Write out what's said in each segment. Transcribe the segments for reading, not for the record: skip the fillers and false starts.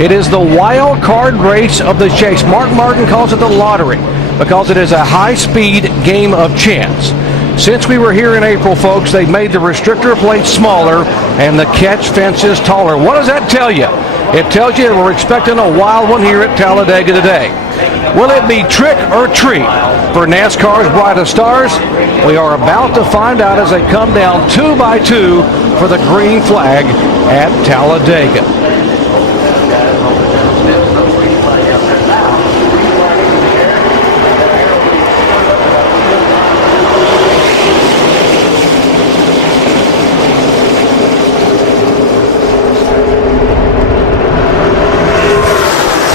It is the wild card race of the chase. Mark Martin calls it the lottery because it is a high-speed game of chance. Since we were here in April, folks, they made the restrictor plate smaller and the catch fences taller. What does that tell you? It tells you we're expecting a wild one here at Talladega today. Will it be trick or treat for NASCAR's brightest stars? We are about to find out as they come down 2 by 2 for the green flag at Talladega.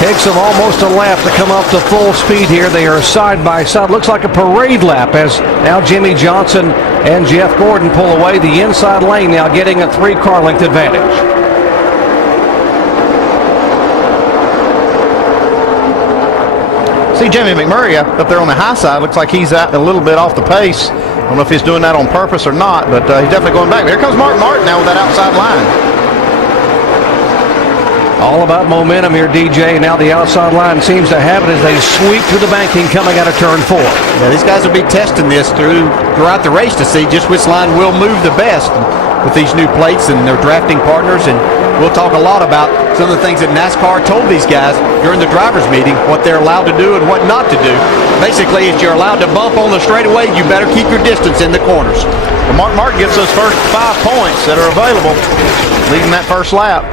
Takes them almost a lap to come up to full speed here. They are side by side. Looks like a parade lap as now Jimmy Johnson and Jeff Gordon pull away. The inside lane now getting a 3-car length advantage. See Jimmy McMurray up there on the high side. Looks like he's out a little bit off the pace. I don't know if he's doing that on purpose or not, but he's definitely going back. Here comes Mark Martin now with that outside line. All about momentum here, DJ. Now the outside line seems to have it as they sweep through the banking coming out of turn 4. Yeah, these guys will be testing this throughout the race to see just which line will move the best with these new plates and their drafting partners. And we'll talk a lot about some of the things that NASCAR told these guys during the drivers' meeting, what they're allowed to do and what not to do. Basically, if you're allowed to bump on the straightaway, you better keep your distance in the corners. Well, Mark Martin gets those first 5 points that are available, leading that first lap.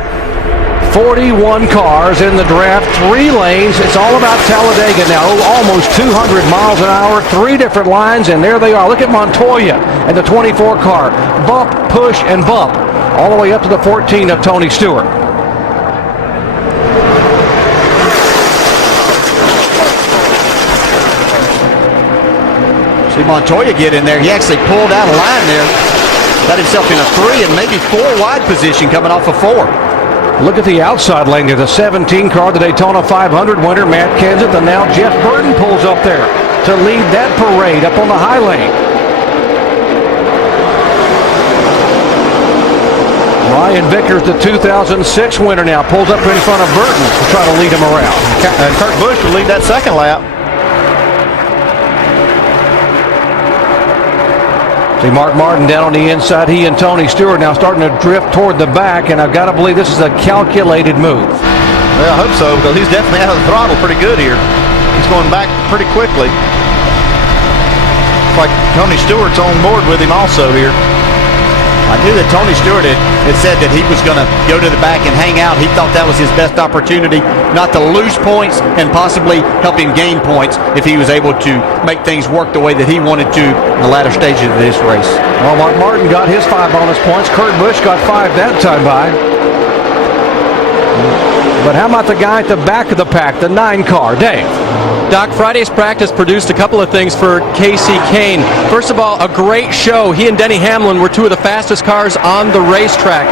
41 cars in the draft, 3 lanes. It's all about Talladega now. Almost 200 miles an hour, 3 different lines, and there they are. Look at Montoya and the 24 car. Bump, push, and bump all the way up to the 14 of Tony Stewart. See Montoya get in there. He actually pulled out a line there. Got himself in a 3 and maybe 4 wide position coming off of 4. Look at the outside lane. There's a 17 car, the Daytona 500 winner, Matt Kenseth, and now Jeff Burton pulls up there to lead that parade up on the high lane. Ryan Vickers, the 2006 winner, now pulls up in front of Burton to try to lead him around. Kurt Busch will lead that second lap. See Mark Martin down on the inside. He and Tony Stewart now starting to drift toward the back, and I've got to believe this is a calculated move. Well, I hope so, because he's definitely out of the throttle pretty good here. He's going back pretty quickly. Looks like Tony Stewart's on board with him also here. I knew that Tony Stewart had said that he was going to go to the back and hang out. He thought that was his best opportunity not to lose points and possibly help him gain points if he was able to make things work the way that he wanted to in the latter stages of this race. Well, Mark Martin got his 5 bonus points. Kurt Busch got 5 that time by. But how about the guy at the back of the pack, the 9 car, Dave? Doc, Friday's practice produced a couple of things for Kasey Kahne. First of all, a great show. He and Denny Hamlin were 2 of the fastest cars on the racetrack.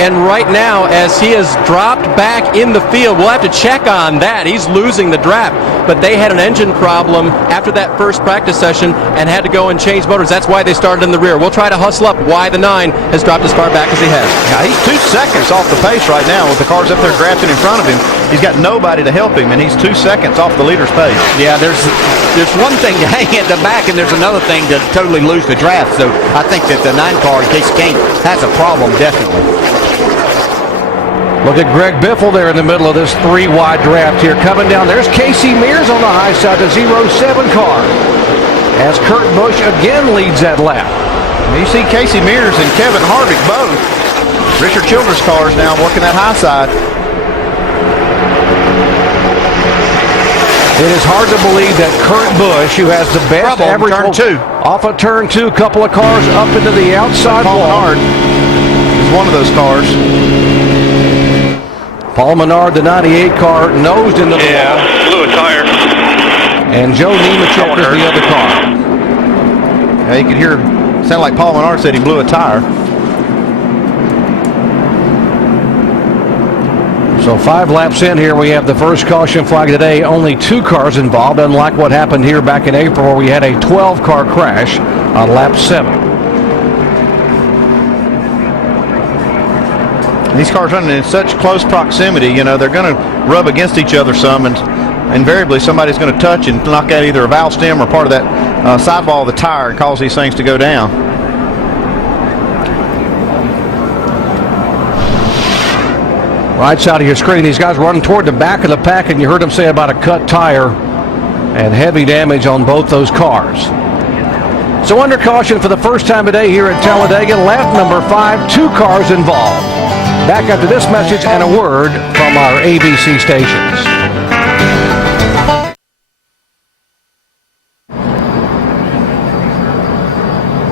And right now, as he has dropped back in the field, we'll have to check on that. He's losing the draft. But they had an engine problem after that first practice session and had to go and change motors. That's why they started in the rear. We'll try to hustle up why the 9 has dropped as far back as he has. Yeah, he's 2 seconds off the pace right now with the cars up there drafting in front of him. He's got nobody to help him, and he's 2 seconds off the leader's pace. Yeah, there's one thing to hang at the back, and there's another thing to totally lose the draft. So I think that the 9 car, Kasey Kahne, has a problem, definitely. Look at Greg Biffle there in the middle of this 3-wide draft here. Coming down, there's Casey Mears on the high side, the 07 car. As Kurt Busch again leads that lap. And you see Casey Mears and Kevin Harvick both. Richard Childress cars now working that high side. It is hard to believe that Kurt Busch, who has the best average turn 2, off of turn 2, couple of cars up into the outside Paul wall. Menard is one of those cars. Paul Menard, the 98 car, nosed into the wall. Blew a tire. And Joe Nemechek is the other car. Yeah, you could hear, sounded like Paul Menard said he blew a tire. So 5 laps in here, we have the first caution flag today. Only 2 cars involved, unlike what happened here back in April where we had a 12-car crash on lap 7. These cars running in such close proximity, you know, they're going to rub against each other some, and invariably somebody's going to touch and knock out either a valve stem or part of that sidewall of the tire and cause these things to go down. Right side of your screen, these guys running toward the back of the pack, and you heard them say about a cut tire and heavy damage on both those cars. So under caution for the first time today here at Talladega, lap number 5, 2 cars involved. Back after this message and a word from our ABC stations.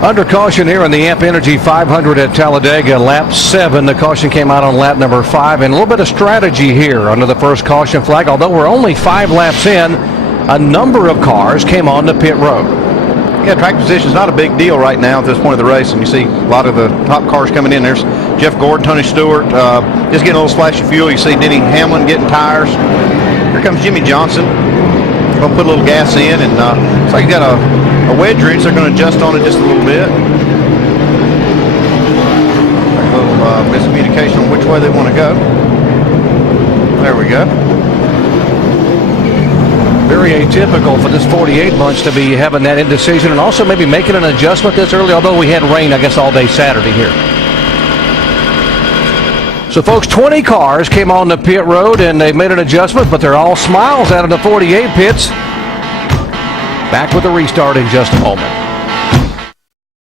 Under caution here in the Amp Energy 500 at Talladega, lap 7. The caution came out on lap number 5. And a little bit of strategy here under the first caution flag. Although we're only 5 laps in, a number of cars came on the pit road. Yeah, track position is not a big deal right now at this point of the race, and you see a lot of the top cars coming in. There's Jeff Gordon, Tony Stewart, just getting a little splash of fuel. You see Denny Hamlin getting tires. Here comes Jimmy Johnson. Going to put a little gas in, and looks like he's got a wedge ridge. They're going to adjust on it just a little bit. A little miscommunication on which way they want to go. There we go. Very atypical for this 48 bunch to be having that indecision and also maybe making an adjustment this early, although we had rain, I guess, all day Saturday here. So, folks, 20 cars came on the pit road, and they made an adjustment, but they're all smiles out of the 48 pits. Back with the restart in just a moment.